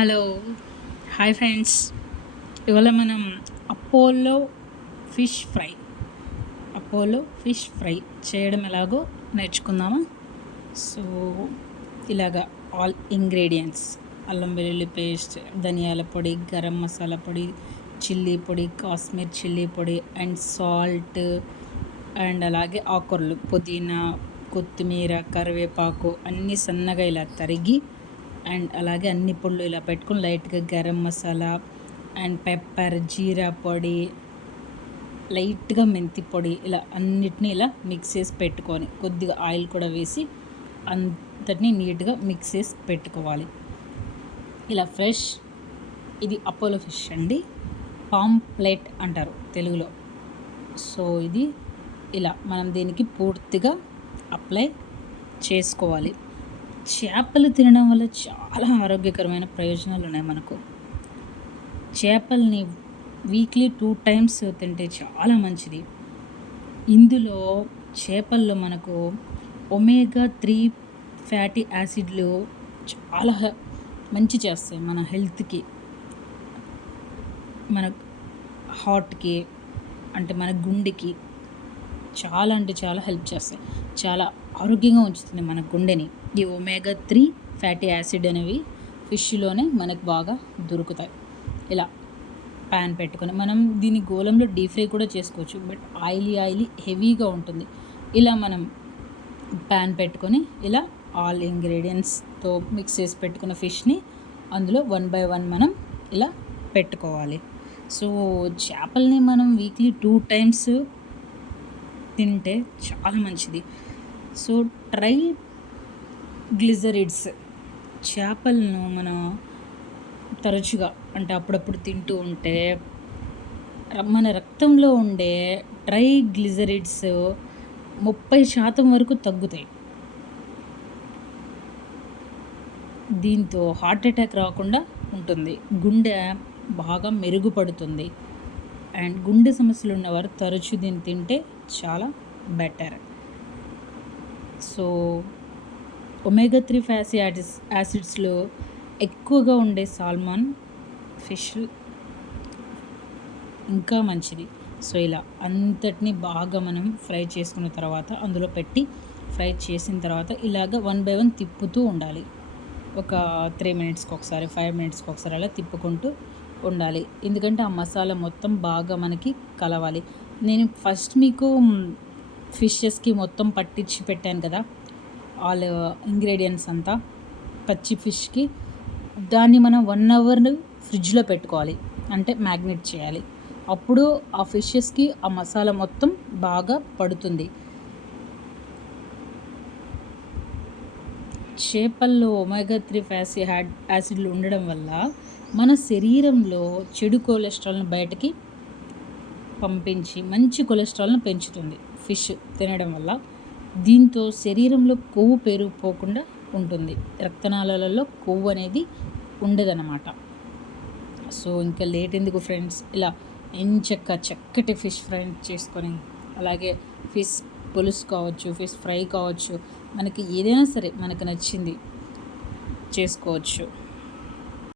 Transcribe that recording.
Hello hi friends. ఇవాళ మనం Apollo fish fry చేయడం ఎలాగో నేర్చుకుందామా. సో ఇలాగా ఆల్ ఇంగ్రీడియంట్స్: అల్లం వెల్లుల్లి పేస్ట్, ధనియాల పొడి, గరం మసాలా పొడి, చిల్లీ పొడి, కాశ్మీర్ చిల్లీ పొడి అండ్ సాల్ట్, అండ్ అలాగే ఆకుకూరలు పుదీనా, కొత్తిమీర, కరివేపాకు అన్నీ సన్నగా ఇలా తరిగి, అండ్ అలాగే అన్ని పొళ్ళు ఇలా పెట్టుకొని లైట్గా గరం మసాలా అండ్ పెప్పర్, జీరా పొడి, లైట్గా మెంతి పొడి, ఇలా అన్నిటినీ ఇలా మిక్స్ చేసి పెట్టుకొని కొద్దిగా ఆయిల్ కూడా వేసి అంతటినీ నీట్గా మిక్స్ చేసి పెట్టుకోవాలి. ఇలా ఫ్రెష్, ఇది అపోలో ఫిష్ అండి, పాంప్లెట్ అంటారు తెలుగులో. సో ఇది ఇలా మనం దీనికి పూర్తిగా అప్లై చేసుకోవాలి. చేపలు తినడం వల్ల చాలా ఆరోగ్యకరమైన ప్రయోజనాలు ఉన్నాయి మనకు. చేపల్ని వీక్లీ 2 times తింటే చాలా మంచిది. ఇందులో చేపల్లో మనకు omega-3 ఫ్యాటీ యాసిడ్లు చాలా మంచి చేస్తాయి మన హెల్త్కి, మన హార్ట్కి, అంటే మన గుండెకి చాలా అంటే చాలా హెల్ప్ చేస్తాయి. చాలా ఆరోగ్యంగా ఉంచుతుంది మన గుండెని. ఈ omega-3 ఫ్యాటీ యాసిడ్ అనేవి ఫిష్లోనే మనకు బాగా దొరుకుతాయి. ఇలా ప్యాన్ పెట్టుకొని మనం దీని గోళంలో డీప్ ఫ్రై కూడా చేసుకోవచ్చు, బట్ ఆయిలీ హెవీగా ఉంటుంది. ఇలా మనం ప్యాన్ పెట్టుకొని ఇలా ఆల్ ఇంగ్రీడియంట్స్తో మిక్స్ చేసి పెట్టుకున్న ఫిష్ని అందులో 1 by 1 మనం ఇలా పెట్టుకోవాలి. సో చేపల్ని మనం వీక్లీ 2 times తింటే చాలా మంచిది. సో ట్రైగ్లిజరిడ్స్, చేపలను మనం తరచుగా అంటే అప్పుడప్పుడు తింటూ ఉంటే మన రక్తంలో ఉండే ట్రైగ్లిజరిడ్స్ 30% వరకు తగ్గుతాయి. దీంతో హార్ట్ అటాక్ రాకుండా ఉంటుంది, గుండె బాగా మెరుగుపడుతుంది. అండ్ గుండె సమస్యలు ఉన్నవారు తరచూ దీన్ని తింటే చాలా బెటర్. సో omega-3 ఫ్యాటీ యాసిడ్స్లో ఎక్కువగా ఉండే సాల్మాన్ ఫిష్ ఇంకా మంచిది. సో ఇలా అంతటిని బాగా మనం ఫ్రై చేసుకున్న తర్వాత అందులో పెట్టి ఫ్రై చేసిన తర్వాత ఇలాగ 1 by 1 తిప్పుతూ ఉండాలి. ఒక 3 minutesకి ఒకసారి, 5 minutesకి ఒకసారి అలా తిప్పుకుంటూ ఉండాలి. ఎందుకంటే ఆ మసాలా మొత్తం బాగా మనకి కలవాలి. నేను ఫస్ట్ మీకు ఫిషెస్కి మొత్తం పట్టించి పెట్టాను కదా ఆల్ ఇంగ్రీడియంట్స్ అంతా, పచ్చి ఫిష్కి. దాన్ని మనం 1 hour ఫ్రిడ్జ్లో పెట్టుకోవాలి, అంటే మ్యాగ్నేట్ చేయాలి. అప్పుడు ఆ ఫిషెస్కి ఆ మసాలా మొత్తం బాగా పడుతుంది. చేపల్లో omega-3 ఫ్యాటీ యాసిడ్లు ఉండడం వల్ల మన శరీరంలో చెడు కొలెస్ట్రాల్ని బయటకి పంపించి మంచి కొలెస్ట్రాల్ని పెంచుతుంది ఫిష్ తినడం వల్ల. దీంతో శరీరంలో కొవ్వు పెరిగిపోకుండా ఉంటుంది, రక్తనాళాలలో కొవ్వు అనేది ఉండదన్నమాట. సో ఇంకా లేట్ ఎందుకు ఫ్రెండ్స్, ఇలా చక్కటి ఫిష్ ఫ్రై చేసుకొని, అలాగే ఫిష్ పులుసు కావచ్చు, ఫిష్ ఫ్రై కావచ్చు, మనకి ఏదైనా సరే మనకు నచ్చింది చేసుకోవచ్చు.